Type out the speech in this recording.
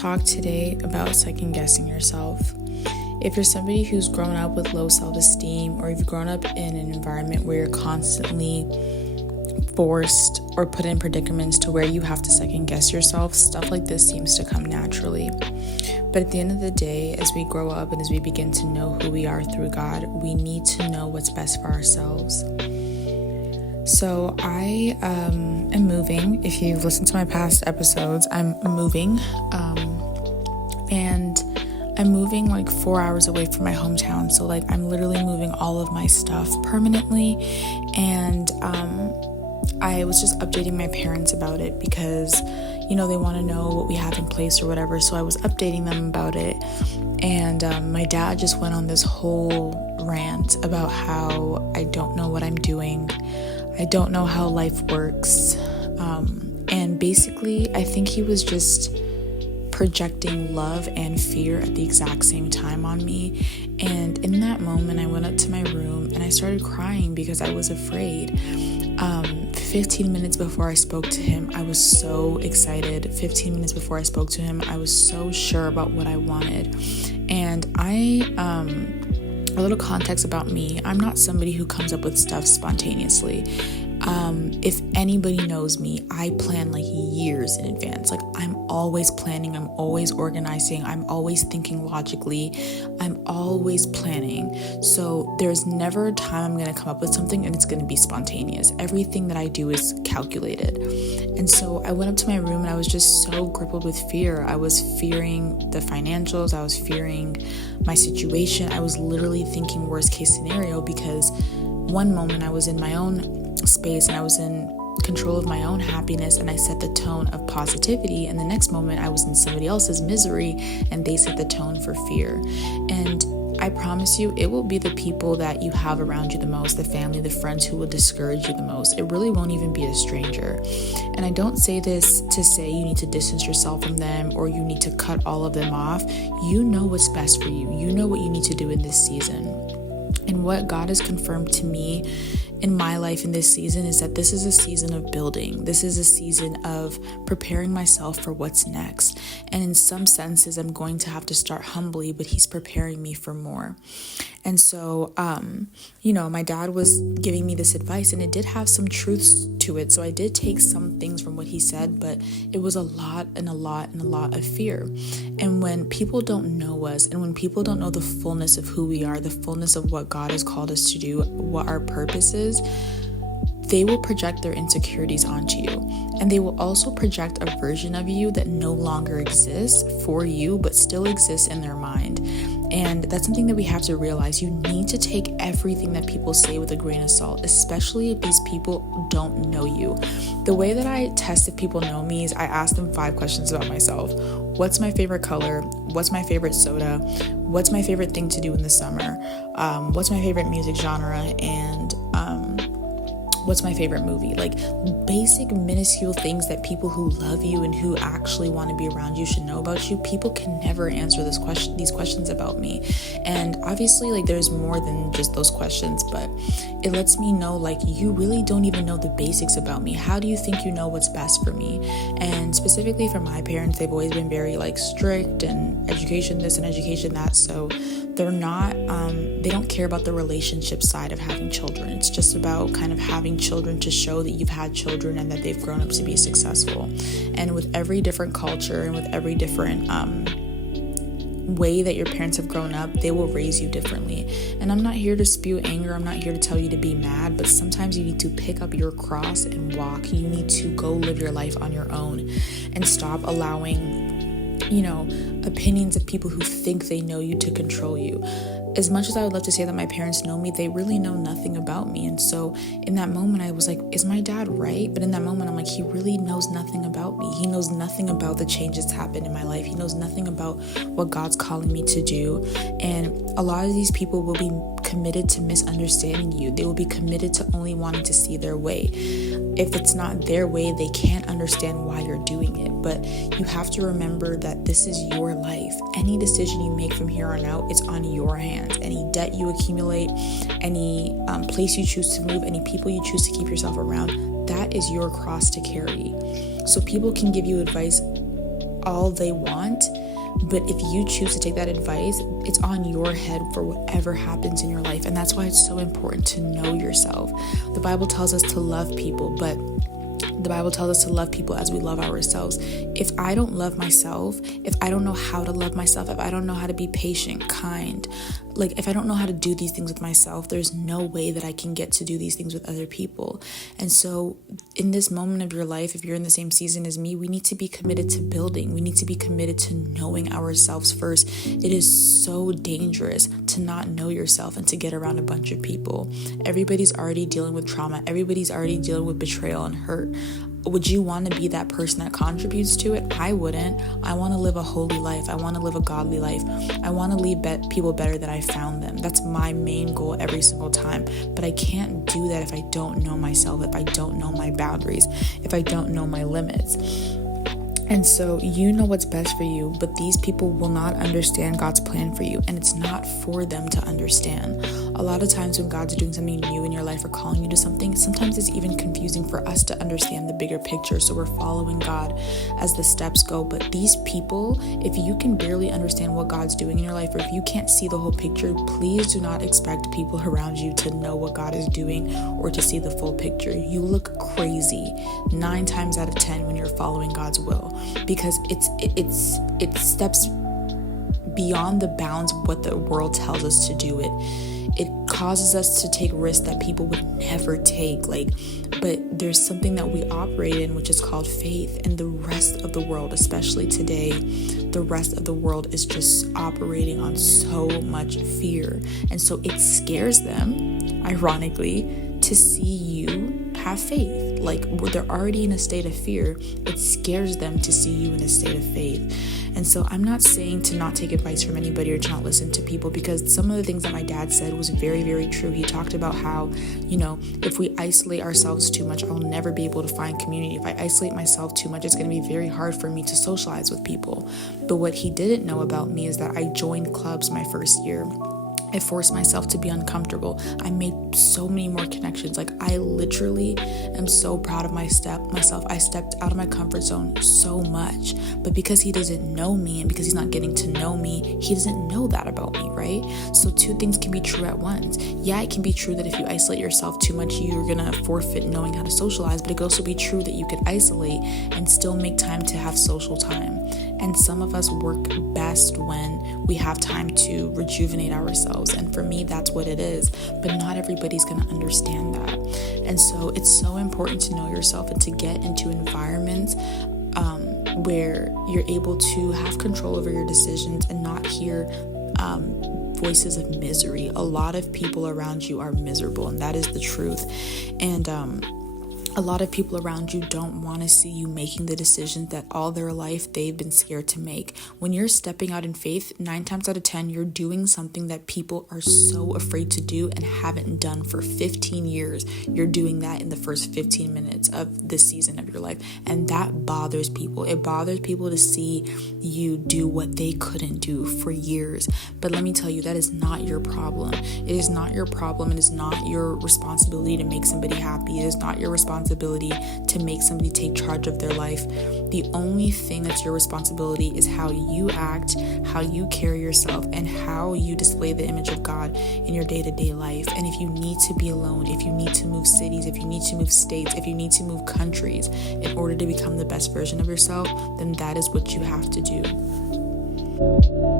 talk today about second guessing yourself. If you're somebody who's grown up with low self-esteem, or you've grown up in an environment where you're constantly forced or put in predicaments to where you have to second guess yourself, stuff like this seems to come naturally. But at the end of the day, as we grow up and as we begin to know who we are through God, we need to know what's best for ourselves. So I am moving. If you've listened to my past episodes, I'm moving. And I'm moving like 4 hours away from my hometown. So like I'm literally moving all of my stuff permanently. And I was just updating my parents about it because, you know, they want to know what we have in place or whatever. So I was updating them about it. And my dad just went on this whole rant about how I don't know what I'm doing. I don't know how life works. And basically, I think he was just projecting love and fear at the exact same time on me. And in that moment, I went up to my room and I started crying because I was afraid. 15 minutes before I spoke to him, I was so excited. 15 minutes before I spoke to him, I was so sure about what I wanted. And a little context about me, I'm not somebody who comes up with stuff spontaneously. If anybody knows me, I plan like years in advance. Like I'm always planning, I'm always organizing, I'm always thinking logically, I'm always planning. So there's never a time I'm going to come up with something and it's going to be spontaneous. Everything that I do is calculated. And so I went up to my room and I was just so crippled with fear. I was fearing the financials. I was fearing my situation. I was literally thinking worst case scenario because one moment I was in my own space and I was in control of my own happiness and I set the tone of positivity, and the next moment I was in somebody else's misery and they set the tone for fear. And I promise you, it will be the people that you have around you the most, the family, the friends who will discourage you the most. It really won't even be a stranger. And I don't say this to say you need to distance yourself from them or you need to cut all of them off. You know what's best for you. You know what you need to do in this season. And what God has confirmed to me in my life in this season is that this is a season of building. This is a season of preparing myself for what's next. And in some senses, I'm going to have to start humbly, but he's preparing me for more. And so, my dad was giving me this advice and it did have some truths to it. So I did take some things from what he said, but it was a lot of fear. And when people don't know us and when people don't know the fullness of who we are, the fullness of what God has called us to do, what our purpose is, they will project their insecurities onto you. And they will also project a version of you that no longer exists for you, but still exists in their mind. And that's something that we have to realize. You need to take everything that people say with a grain of salt, especially if these people don't know you. The way that I test if people know me is I ask them 5 questions about myself. What's my favorite color? What's my favorite soda? What's my favorite thing to do in the summer? What's my favorite music genre? And what's my favorite movie? Like basic, minuscule things that people who love you and who actually want to be around you should know about you. People can never answer these questions about me. And obviously, like there's more than just those questions, but it lets me know like you really don't even know the basics about me. How do you think you know what's best for me? And specifically for my parents, they've always been very like strict and education this and education that. So they're not, they don't care about the relationship side of having children. It's just about kind of having children to show that you've had children and that they've grown up to be successful. And with every different culture and with every different way that your parents have grown up, they will raise you differently. And I'm not here to spew anger. I'm not here to tell you to be mad, but sometimes you need to pick up your cross and walk. You need to go live your life on your own and stop allowing opinions of people who think they know you to control you. As much as I would love to say that my parents know me, they really know nothing about me. And so in that moment, I was like, is my dad right? But in that moment, I'm like, he really knows nothing about me. He knows nothing about the changes that happened in my life. He knows nothing about what God's calling me to do. And a lot of these people will be committed to misunderstanding you. They will be committed to only wanting to see their way. If it's not their way, they can't understand why you're doing it. But you have to remember that this is your life. Any decision you make from here on out, it's on your hands. Any debt you accumulate, any place you choose to move, any people you choose to keep yourself around, that is your cross to carry. So people can give you advice all they want. But if you choose to take that advice, it's on your head for whatever happens in your life. And that's why it's so important to know yourself. The Bible tells us to love people, but the Bible tells us to love people as we love ourselves. If I don't love myself, if I don't know how to love myself, if I don't know how to be patient, kind, like if I don't know how to do these things with myself, there's no way that I can get to do these things with other people. And so in this moment of your life, if you're in the same season as me, we need to be committed to building. We need to be committed to knowing ourselves first. It is so dangerous to not know yourself and to get around a bunch of people. Everybody's already dealing with trauma. Everybody's already dealing with betrayal and hurt. Would you want to be that person that contributes to it? I wouldn't. I want to live a holy life. I want to live a godly life. I want to leave people better than I found them. That's my main goal every single time. But I can't do that if I don't know myself, if I don't know my boundaries, if I don't know my limits. And so you know what's best for you, but these people will not understand God's plan for you, and it's not for them to understand. A lot of times when God's doing something new in your life or calling you to something, sometimes it's even confusing for us to understand the bigger picture. So we're following God as the steps go. But these people, if you can barely understand what God's doing in your life, or if you can't see the whole picture, please do not expect people around you to know what God is doing or to see the full picture. You look crazy 9 times out of 10 when you're following God's will, because it steps beyond the bounds of what the world tells us to do. It causes us to take risks that people would never take. But there's something that we operate in, which is called faith. And the rest of the world, especially today, the rest of the world is just operating on so much fear. And so it scares them, ironically, to see you have faith. Like, they're already in a state of fear. It scares them to see you in a state of faith. And so I'm not saying to not take advice from anybody or to not listen to people, because some of the things that my dad said was very, very true. He talked about how, if we isolate ourselves too much, I'll never be able to find community. If I isolate myself too much, it's going to be very hard for me to socialize with people. But what he didn't know about me is that I joined clubs my first year. I forced myself to be uncomfortable. I made so many more connections. I literally am so proud of myself. I stepped out of my comfort zone so much. But because he doesn't know me and because he's not getting to know me, he doesn't know that about me, right? So 2 things can be true at once. Yeah, it can be true that if you isolate yourself too much, you're gonna forfeit knowing how to socialize, but it can also be true that you could isolate and still make time to have social time. And some of us work best when we have time to rejuvenate ourselves. And for me, that's what it is. But not everybody's going to understand that. And so it's so important to know yourself and to get into environments where you're able to have control over your decisions and not hear voices of misery. A lot of people around you are miserable, and that is the truth. And a lot of people around you don't want to see you making the decisions that all their life they've been scared to make. When you're stepping out in faith, 9 times out of 10, you're doing something that people are so afraid to do and haven't done for 15 years. You're doing that in the first 15 minutes of the season of your life. And that bothers people. It bothers people to see you do what they couldn't do for years. But let me tell you, that is not your problem. It is not your problem. It is not your responsibility to make somebody happy. It is not your responsibility to make somebody take charge of their life. The only thing that's your responsibility is how you act, how you carry yourself, and how you display the image of God in your day-to-day life. And if you need to be alone, if you need to move cities, if you need to move states, if you need to move countries in order to become the best version of yourself, then that is what you have to do.